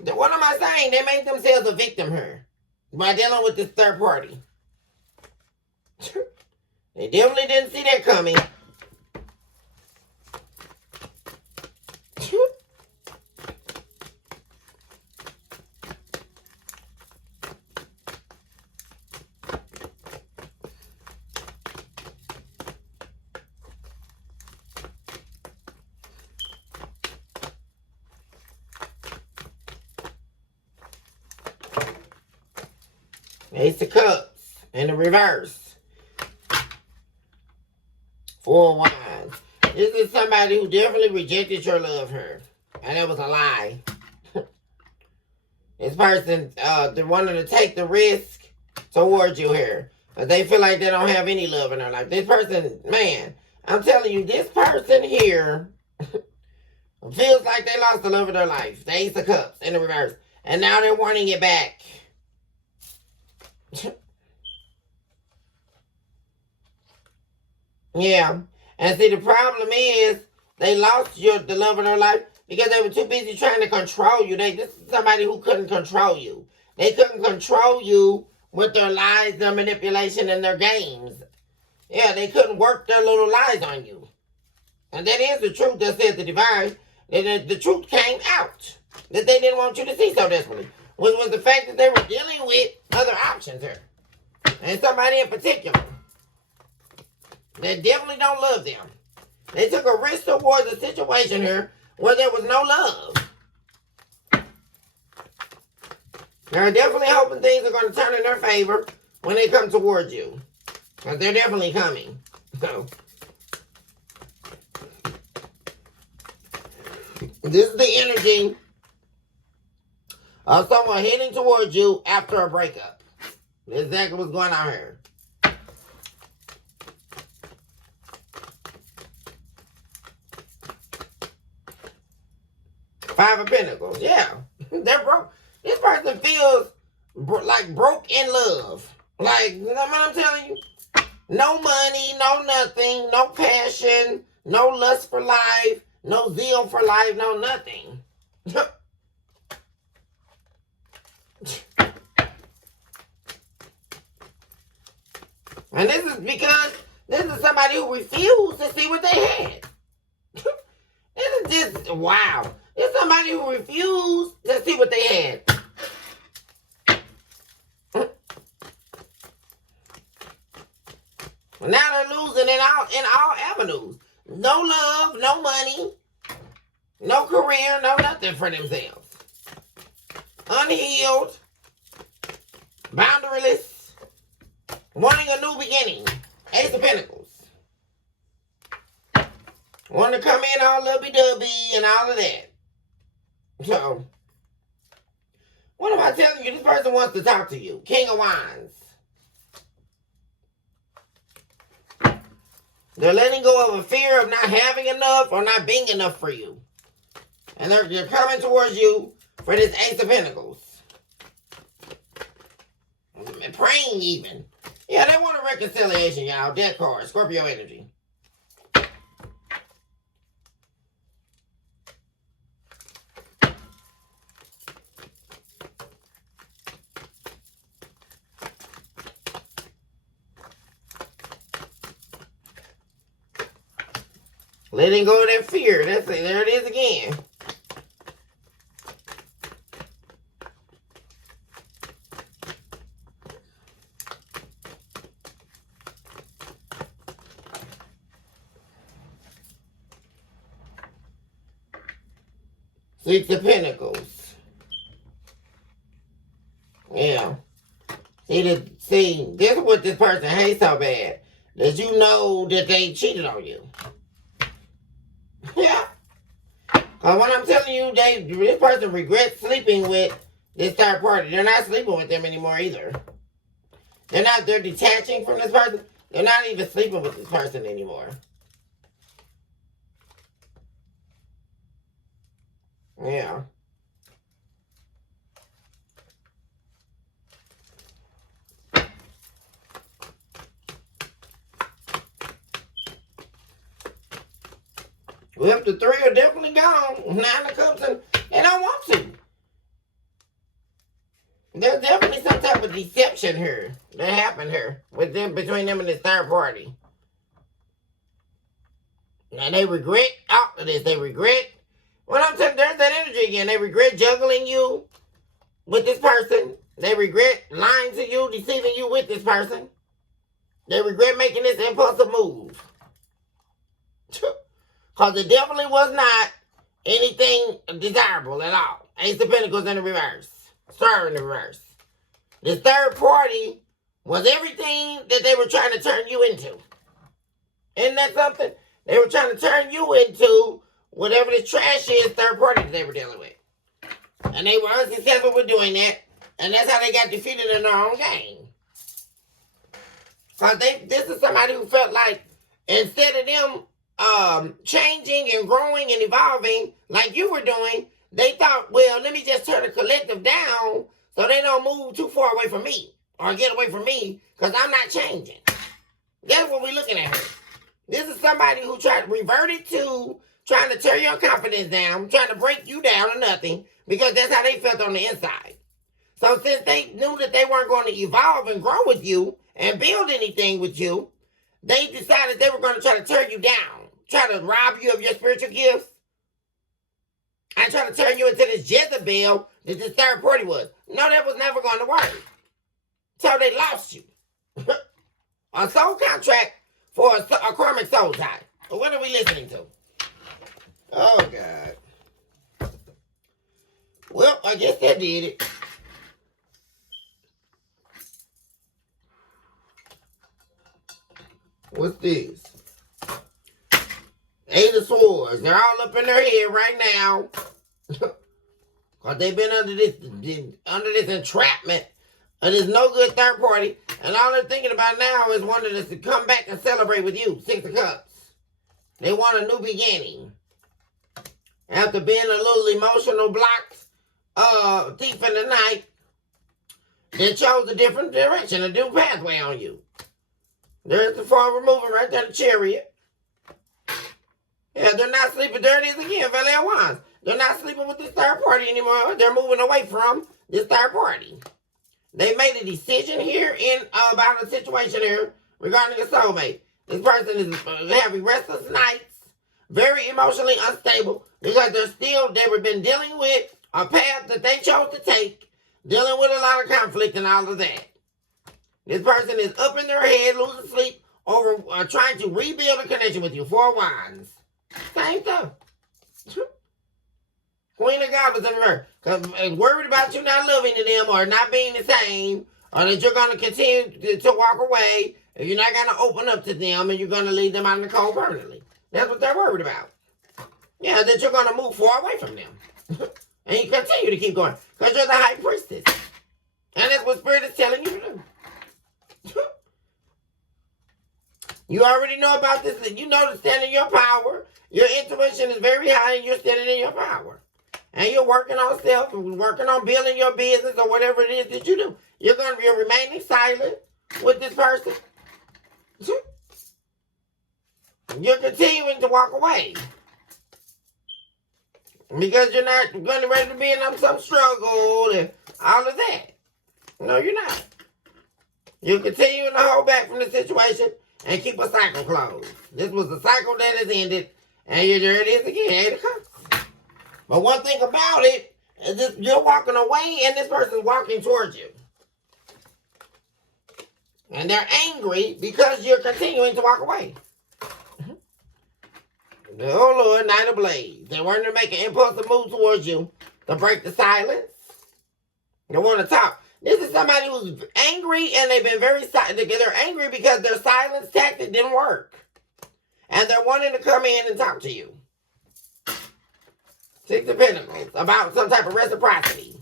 What am I saying? They made themselves a victim here by dealing with this third party. They definitely didn't see that coming. Ace of Cups in the reverse. Four of Wands. This is somebody who definitely rejected your love here. And it was a lie. This person, they wanted to take the risk towards you here. But they feel like they don't have any love in their life. This person, man, I'm telling you, this person here feels like they lost the love of their life. The Ace of Cups in the reverse. And now they're wanting it back. Yeah. And see, the problem is they lost the love of their life because they were too busy trying to control you. This is somebody who couldn't control you. They couldn't control you with their lies, their manipulation, and their games. Yeah, they couldn't work their little lies on you. And that is the truth that said the divine. The truth came out that they didn't want you to see so desperately, which was the fact that they were dealing with other options here. And somebody in particular that definitely don't love them. They took a risk towards a situation here where there was no love. They're definitely hoping things are going to turn in their favor when they come towards you. Because they're definitely coming. So, this is the energy of someone heading towards you after a breakup. That's exactly what's going on here. Five of Pentacles, yeah. They're broke. This person feels like broke in love. Like, you know what I'm telling you? No money, no nothing, no passion, no lust for life, no zeal for life, no nothing. And this is because this is somebody who refused to see what they had. This is just, wow. It's somebody who refused to see what they had. Now they're losing in all avenues. No love, no money, no career, no nothing for themselves. Unhealed, boundaryless, wanting a new beginning. Ace of Pentacles. Want to come in all lovey-dovey and all of that. So, what am I telling you? This person wants to talk to you. King of Wands. They're letting go of a fear of not having enough or not being enough for you. And they're coming towards you for this Ace of Pentacles. And praying even. Yeah, they want a reconciliation, y'all. Death card. Scorpio energy. Letting go of that fear. That's it. There it is again. Six of Pentacles. Yeah. See, this is what this person hates so bad. That you know that they cheated on you. Yeah. Because when I'm telling you, this person regrets sleeping with this third party. They're not sleeping with them anymore either. They're detaching from this person. They're not even sleeping with this person anymore. Yeah. Well, the three are definitely gone. Nine of Cups, and they don't want to. There's definitely some type of deception here that happened here with them, between them and this third party. And they regret all of this. They regret. When I'm telling you, there's that energy again. They regret juggling you with this person. They regret lying to you, deceiving you with this person. They regret making this impulsive move. Because it definitely was not anything desirable at all. Ace of Pentacles in the reverse. Star in the reverse. The third party was everything that they were trying to turn you into. Isn't that something? They were trying to turn you into whatever the trash is, third party that they were dealing with. And they were unsuccessful with doing that. And that's how they got defeated in their own game. So this is somebody who felt like instead of them changing and growing and evolving like you were doing, they thought, well, let me just turn the collective down so they don't move too far away from me or get away from me because I'm not changing. That's what we're looking at here. This is somebody who reverted to trying to tear your confidence down, trying to break you down or nothing, because that's how they felt on the inside. So since they knew that they weren't going to evolve and grow with you and build anything with you, they decided they were going to try to tear you down, try to rob you of your spiritual gifts, and try to turn you into this Jezebel that this third party was. No, that was never going to work. So they lost you. A soul contract for a karmic soul tie. What are we listening to? Oh, God. Well, I guess that did it. What's this? Eight of Swords. They're all up in their head right now. Because they've been under this entrapment of this no good third party. And all they're thinking about now is wanting us to come back and celebrate with you. Six of Cups. They want a new beginning. After being a little emotional blocked thief in the night, they chose a different direction, a new pathway on you. There's the forward moving right there, the Chariot. Yeah, they're not sleeping. There it is again, Valet of Wands. They're not sleeping with this third party anymore. They're moving away from this third party. They made a decision here about a situation here regarding a soulmate. This person is having restless nights, very emotionally unstable, because they've been dealing with a path that they chose to take, dealing with a lot of conflict and all of that. This person is up in their head, losing sleep over trying to rebuild a connection with you. Four Wands. Same stuff. Queen of Goblins in reverse. Because worried about you not loving them or not being the same, or that you're going to continue to walk away, or you're not going to open up to them, and you're going to leave them out in the cold permanently. That's what they're worried about. Yeah, that you're going to move far away from them. And you continue to keep going. Because you're the high priestess. And that's what Spirit is telling you to do. You already know about this. You know to stand in your power. Your intuition is very high and you're standing in your power. And you're working on self and working on building your business or whatever it is that you do. You're going to be remaining silent with this person. You're continuing to walk away. Because you're not going to ready to be in some struggle and all of that. No, you're not. You're continuing to hold back from the situation and keep a cycle closed. This was a cycle that has ended, and there it is again. It comes. But one thing about it is this, you're walking away, and this person's walking towards you. And they're angry because you're continuing to walk away. Oh, Lord, Knight of Blades. They want to make an impulsive move towards you to break the silence. They want to talk. This is somebody who's angry and they've been very silent. They're angry because their silence tactic didn't work. And they're wanting to come in and talk to you. Six of Pentacles. About some type of reciprocity.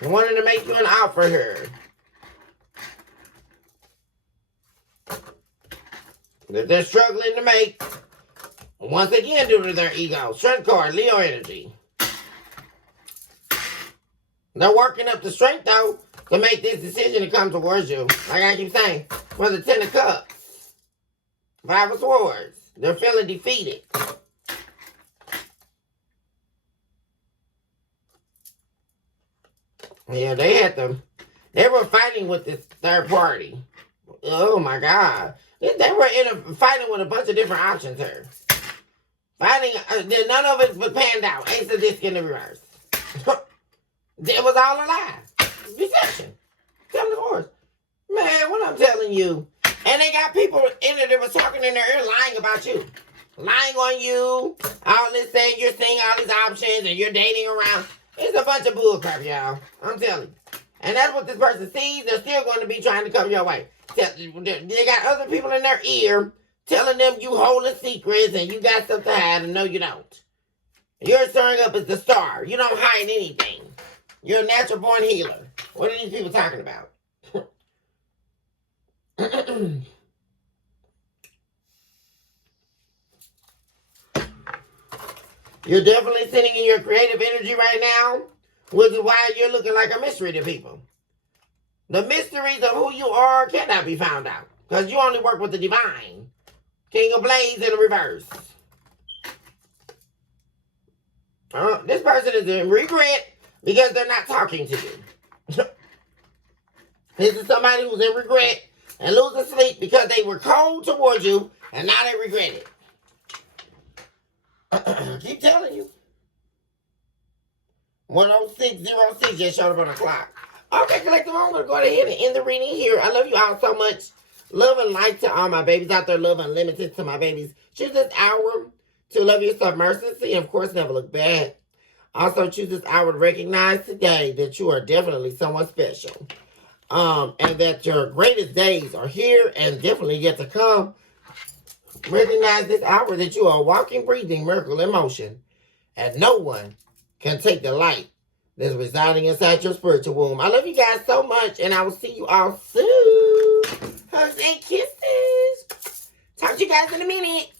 They're wanting to make you an offer here. That they're struggling to make. Once again, due to their ego. Strength card, Leo energy. They're working up the strength, though, to make this decision to come towards you. Like I keep saying, for the Ten of Cups. Five of Swords. They're feeling defeated. Yeah, they were fighting with this third party. Oh, my God. They were fighting with a bunch of different options here. Fighting, none of it was panned out. Ace of Disc in the reverse. It was all a lie. Deception. Tell the horse. Man, what I'm telling you. And they got people in there that was talking in their ear lying about you. Lying on you. All this saying you're seeing all these options and you're dating around. It's a bunch of bullcrap, y'all. I'm telling you. And that's what this person sees. They're still going to be trying to come your way. They got other people in their ear telling them you holding secrets and you got stuff to hide, and no, you don't. You're showing up as the star. You don't hide anything. You're a natural born healer. What are these people talking about? You're definitely sitting in your creative energy right now, which is why you're looking like a mystery to people. The mysteries of who you are cannot be found out, because you only work with the divine. King of Blades in the reverse. This person is in regret because they're not talking to you. This is somebody who's in regret and losing sleep because they were cold towards you and now they regret it. Keep telling you. 10606 just showed up on the clock. Okay, collective, I'm going to go ahead and end the reading here. I love you all so much. Love and light to all my babies out there. Love unlimited to my babies. Choose this hour to love yourself mercilessly and, of course, never look back. Also, choose this hour to recognize today that you are definitely someone special. And that your greatest days are here and definitely yet to come. Recognize this hour that you are a walking, breathing miracle in motion. And no one can take the light that's residing inside your spiritual womb. I love you guys so much, and I will see you all soon. Hugs and kisses. Talk to you guys in a minute.